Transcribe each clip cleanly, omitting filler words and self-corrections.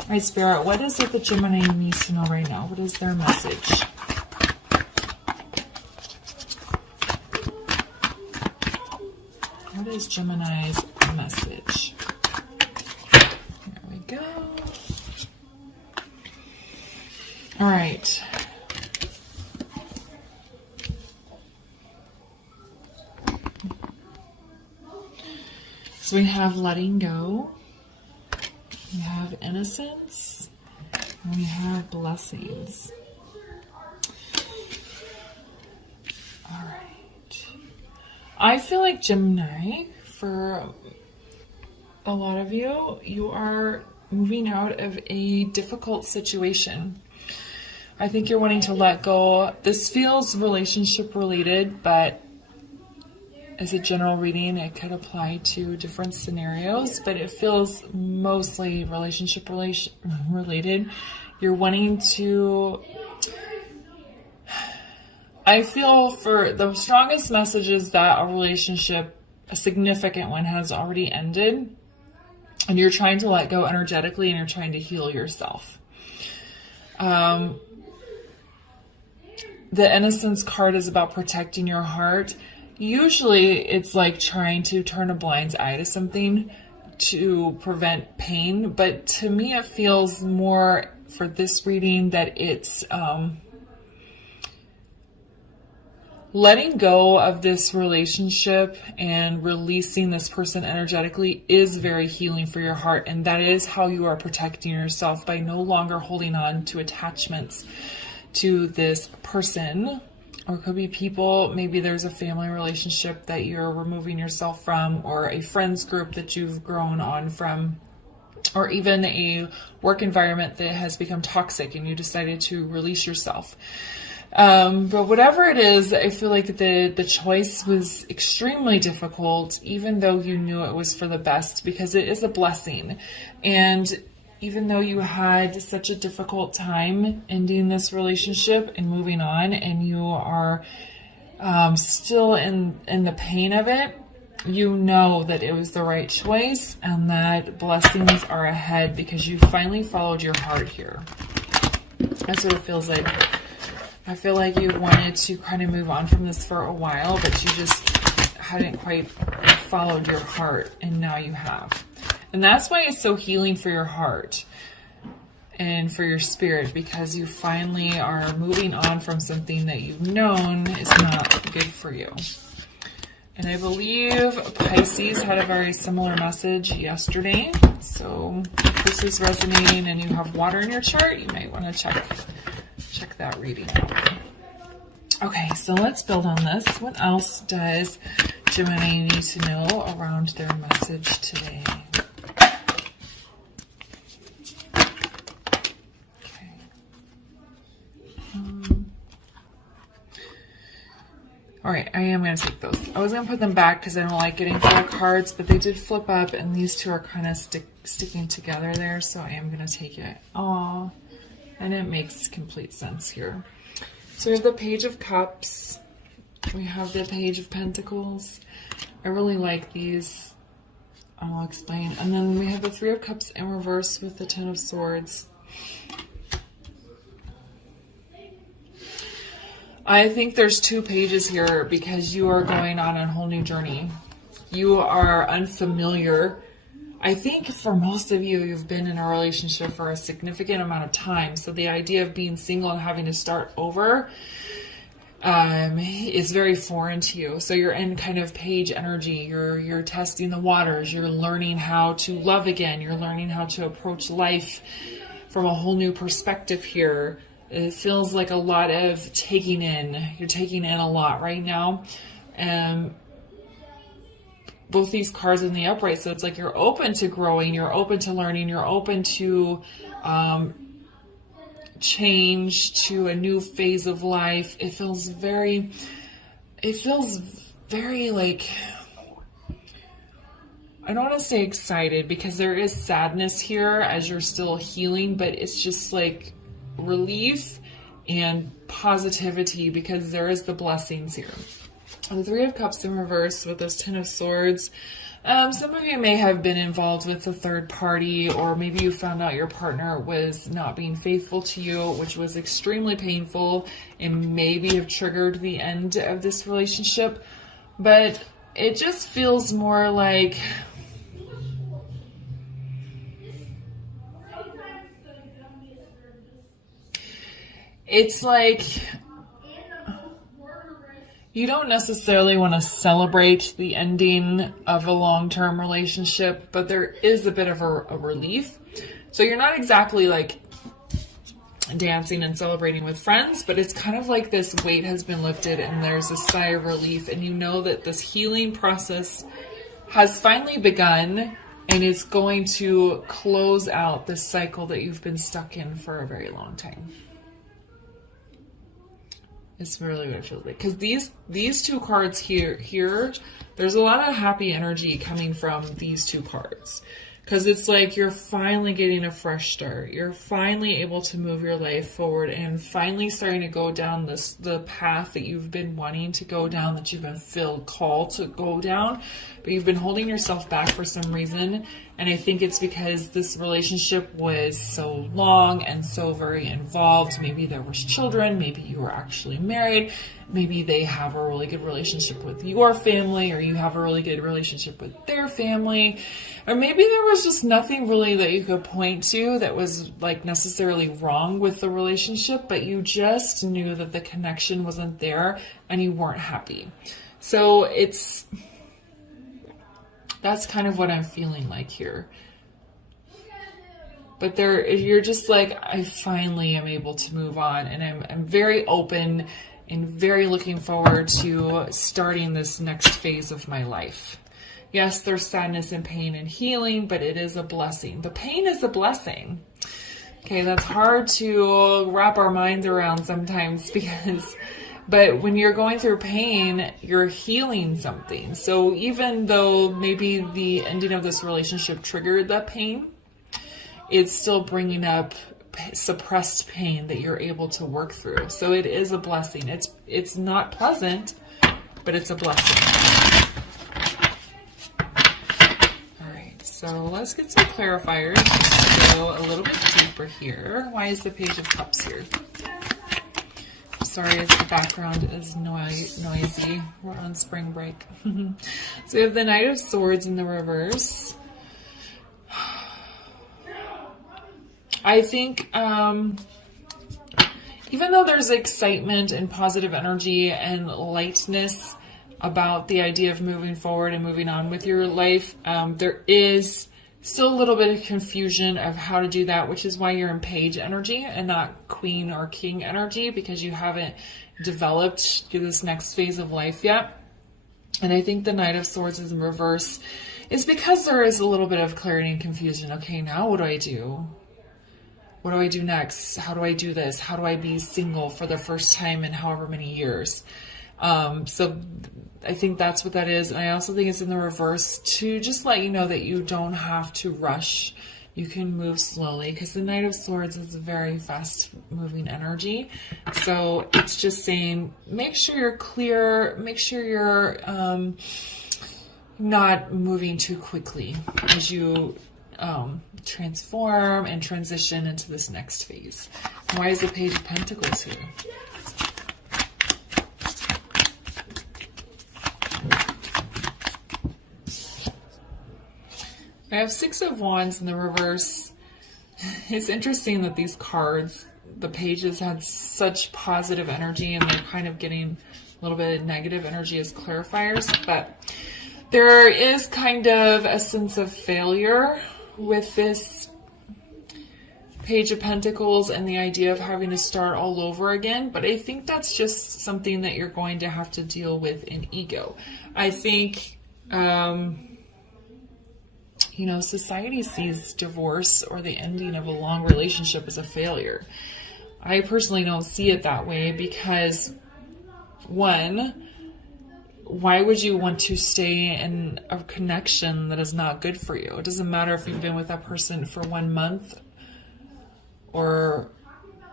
All right, Spirit, what is it that Gemini needs to know right now? What is their message? What is Gemini's message? There we go. All right. So we have letting go, we have innocence, and we have blessings. All right. I feel like Gemini, for a lot of you, you are moving out of a difficult situation. I think you're wanting to let go. This feels relationship related, but as a general reading, it could apply to different scenarios, but it feels mostly relationship related. You're wanting to, I feel for the strongest message is that a relationship, a significant one, has already ended, and you're trying to let go energetically, and you're trying to heal yourself. The innocence card is about protecting your heart. Usually it's like trying to turn a blind eye to something to prevent pain, but to me it feels more for this reading that it's letting go of this relationship and releasing this person energetically is very healing for your heart, and that is how you are protecting yourself, by no longer holding on to attachments to this person. Or it could be people, maybe there's a family relationship that you're removing yourself from, or a friends group that you've grown on from, or even a work environment that has become toxic and you decided to release yourself. But whatever it is, I feel like the choice was extremely difficult, even though you knew it was for the best, because it is a blessing. And even though you had such a difficult time ending this relationship and moving on, and you are still in the pain of it, you know that it was the right choice and that blessings are ahead because you finally followed your heart here. That's what it feels like. I feel like you wanted to kind of move on from this for a while, but you just hadn't quite followed your heart, and now you have. And that's why it's so healing for your heart and for your spirit, because you finally are moving on from something that you've known is not good for you. And I believe Pisces had a very similar message yesterday. So if this is resonating and you have water in your chart, you might want to check that reading out. Okay, so let's build on this. What else does Gemini need to know around their message today? Okay. All right, I am going to take those. I was going to put them back because I don't like getting full cards, but they did flip up, and these two are kind of sticking together there, so I am going to take it. Aw, and it makes complete sense here. So we have the Page of Cups. We have the Page of Pentacles. I really like these. I'll explain. And then we have the Three of Cups in reverse with the Ten of Swords. I think there's two pages here because you are going on a whole new journey. You are unfamiliar. I think for most of you, you've been in a relationship for a significant amount of time. So the idea of being single and having to start over is very foreign to you. So you're in kind of page energy. You're testing the waters. You're learning how to love again. You're learning how to approach life from a whole new perspective here. It feels like a lot of taking in. You're taking in a lot right now. Both these cards in the upright, so it's like you're open to growing, you're open to learning, you're open to change, to a new phase of life. It feels very like, I don't want to say excited because there is sadness here as you're still healing, but it's just like relief and positivity because there is the blessings here. The Three of Cups in reverse with this Ten of Swords. Some of you may have been involved with a third party, or maybe you found out your partner was not being faithful to you, which was extremely painful and maybe have triggered the end of this relationship. But it just feels more like it's like you don't necessarily want to celebrate the ending of a long-term relationship, but there is a bit of a relief. So you're not exactly like dancing and celebrating with friends, but it's kind of like this weight has been lifted and there's a sigh of relief, and you know that this healing process has finally begun and it's going to close out this cycle that you've been stuck in for a very long time. It's really what it feels like. Because these two cards here, there's a lot of happy energy coming from these two cards. Because it's like you're finally getting a fresh start. You're finally able to move your life forward and finally starting to go down the path that you've been wanting to go down, that you've been called to go down, but you've been holding yourself back for some reason. And I think it's because this relationship was so long and so very involved. Maybe there was children, maybe you were actually married, maybe they have a really good relationship with your family, or you have a really good relationship with their family, or maybe there was just nothing really that you could point to that was like necessarily wrong with the relationship, but you just knew that the connection wasn't there and you weren't happy. So that's kind of what I'm feeling like here. But you're just like, I finally am able to move on, and I'm very open and very looking forward to starting this next phase of my life. Yes, there's sadness and pain and healing, but it is a blessing. The pain is a blessing. Okay, that's hard to wrap our minds around sometimes but when you're going through pain, you're healing something. So even though maybe the ending of this relationship triggered that pain, it's still bringing up suppressed pain that you're able to work through. So it is a blessing. It's not pleasant, but it's a blessing. All right, so let's get some clarifiers just to go a little bit deeper here. Why is the Page of Cups here? Sorry if the background is noisy. We're on spring break. So we have the Knight of Swords in the reverse. I think even though there's excitement and positive energy and lightness about the idea of moving forward and moving on with your life, there is still a little bit of confusion of how to do that, which is why you're in Page energy and not Queen or King energy, because you haven't developed through this next phase of life yet. And I think the Knight of Swords is in reverse is because there is a little bit of clarity and confusion. Okay, now what do I do? What do I do next? How do I do this? How do I be single for the first time in however many years? So I think that's what that is. And I also think it's in the reverse to just let you know that you don't have to rush. You can move slowly, because the Knight of Swords is a very fast moving energy. So it's just saying, make sure you're clear, make sure you're not moving too quickly as you transform and transition into this next phase. Why is the Page of Pentacles here? I have Six of Wands in the reverse. It's interesting that these cards, the pages, had such positive energy and they're kind of getting a little bit of negative energy as clarifiers, but there is kind of a sense of failure with this Page of Pentacles and the idea of having to start all over again. But I think that's just something that you're going to have to deal with in ego. I think, you know, society sees divorce or the ending of a long relationship as a failure. I personally don't see it that way because, one, why would you want to stay in a connection that is not good for you? It doesn't matter if you've been with that person for 1 month or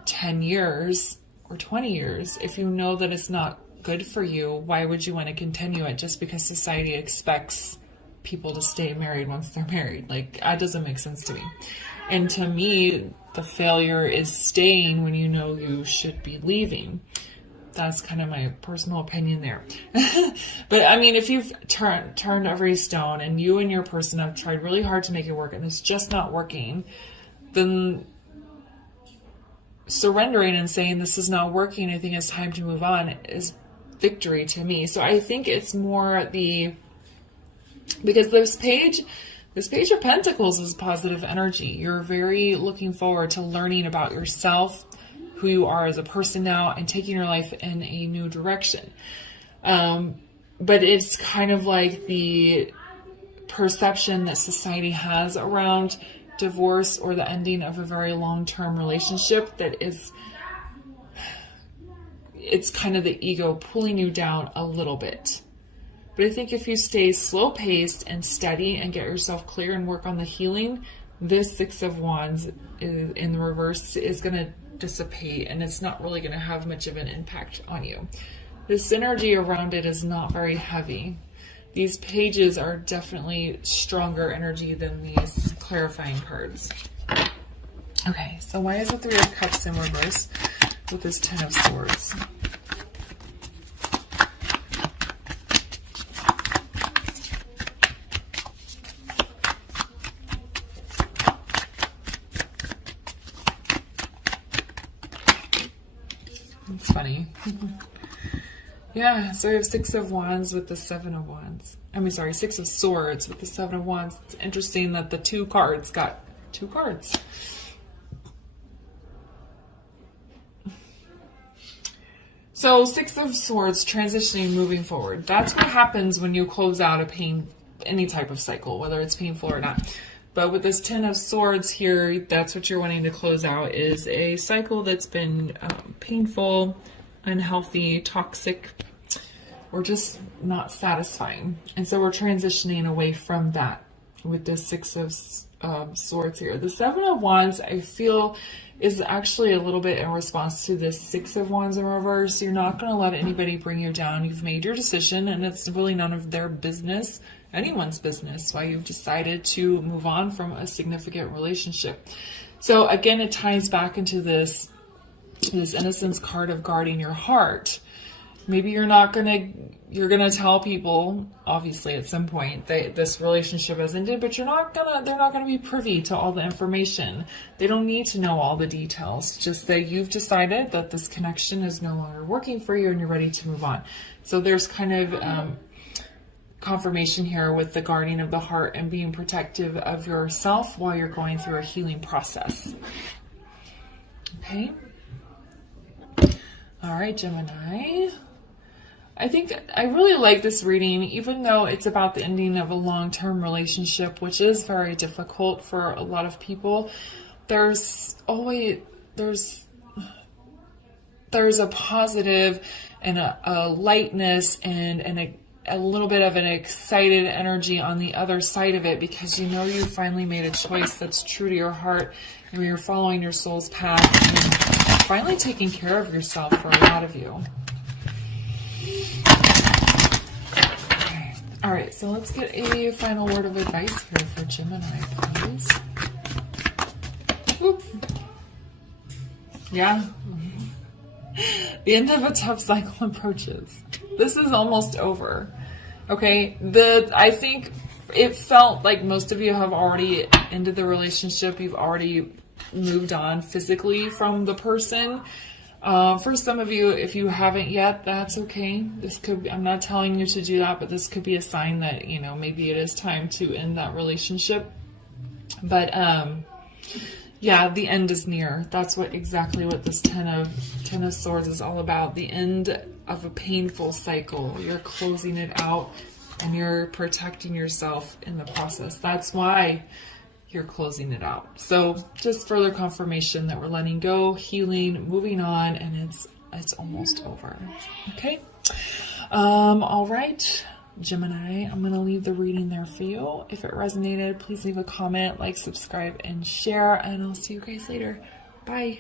10 years or 20 years. If you know that it's not good for you, why would you want to continue it just because society expects people to stay married once they're married. Like, that doesn't make sense to me. And to me, the failure is staying when you know you should be leaving. That's kind of my personal opinion there. But I mean, if you've turned every stone and you and your person have tried really hard to make it work and it's just not working, then surrendering and saying this is not working, I think it's time to move on, is victory to me. So I think it's more because this page of Pentacles is positive energy. You're very looking forward to learning about yourself, who you are as a person now, and taking your life in a new direction. But it's kind of like the perception that society has around divorce or the ending of a very long-term relationship it's kind of the ego pulling you down a little bit. But I think if you stay slow-paced and steady and get yourself clear and work on the healing, this Six of Wands in the reverse is going to dissipate, and it's not really going to have much of an impact on you. This energy around it is not very heavy. These pages are definitely stronger energy than these clarifying cards. Okay, so why is the Three of Cups in reverse with this Ten of Swords? It's funny. Yeah, so we have Six of Wands with the Seven of Wands. Six of Swords with the Seven of Wands. It's interesting that the two cards got two cards. So Six of Swords, transitioning, moving forward. That's what happens when you close out any type of cycle, whether it's painful or not. But with this Ten of Swords here, that's what you're wanting to close out, is a cycle that's been painful, unhealthy, toxic, or just not satisfying. And so we're transitioning away from that with this Six of Swords here. The Seven of Wands, I feel, is actually a little bit in response to this Six of Wands in reverse. You're not going to let anybody bring you down. You've made your decision, and it's really none of their business, anyone's business, why you've decided to move on from a significant relationship. So again, it ties back into this Innocence card of guarding your heart. Maybe you're gonna tell people, obviously at some point, that this relationship has ended, but they're not gonna be privy to all the information. They don't need to know all the details, just that you've decided that this connection is no longer working for you and you're ready to move on. So there's kind of confirmation here with the guarding of the heart and being protective of yourself while you're going through a healing process. Okay. All right, Gemini. I think I really like this reading, even though it's about the ending of a long-term relationship, which is very difficult for a lot of people. There's a positive and a lightness and a little bit of an excited energy on the other side of it, because you know you finally made a choice that's true to your heart and you're following your soul's path and finally taking care of yourself for a lot of you. Okay. All right, so let's get a final word of advice here for Gemini, please. Whoop. Yeah. The end of a tough cycle approaches. This is almost over. Okay, I think it felt like most of you have already ended the relationship. You've already moved on physically from the person. For some of you, if you haven't yet, that's okay. I'm not telling you to do that, but this could be a sign that, maybe it is time to end that relationship. But, yeah, the end is near. That's exactly what this Ten of Swords is all about. The end of a painful cycle. You're closing it out and you're protecting yourself in the process. That's why you're closing it out. So just further confirmation that we're letting go, healing, moving on, and it's almost over. Okay. All right, Gemini, I'm going to leave the reading there for you. If it resonated, please leave a comment, like, subscribe, and share, and I'll see you guys later. Bye.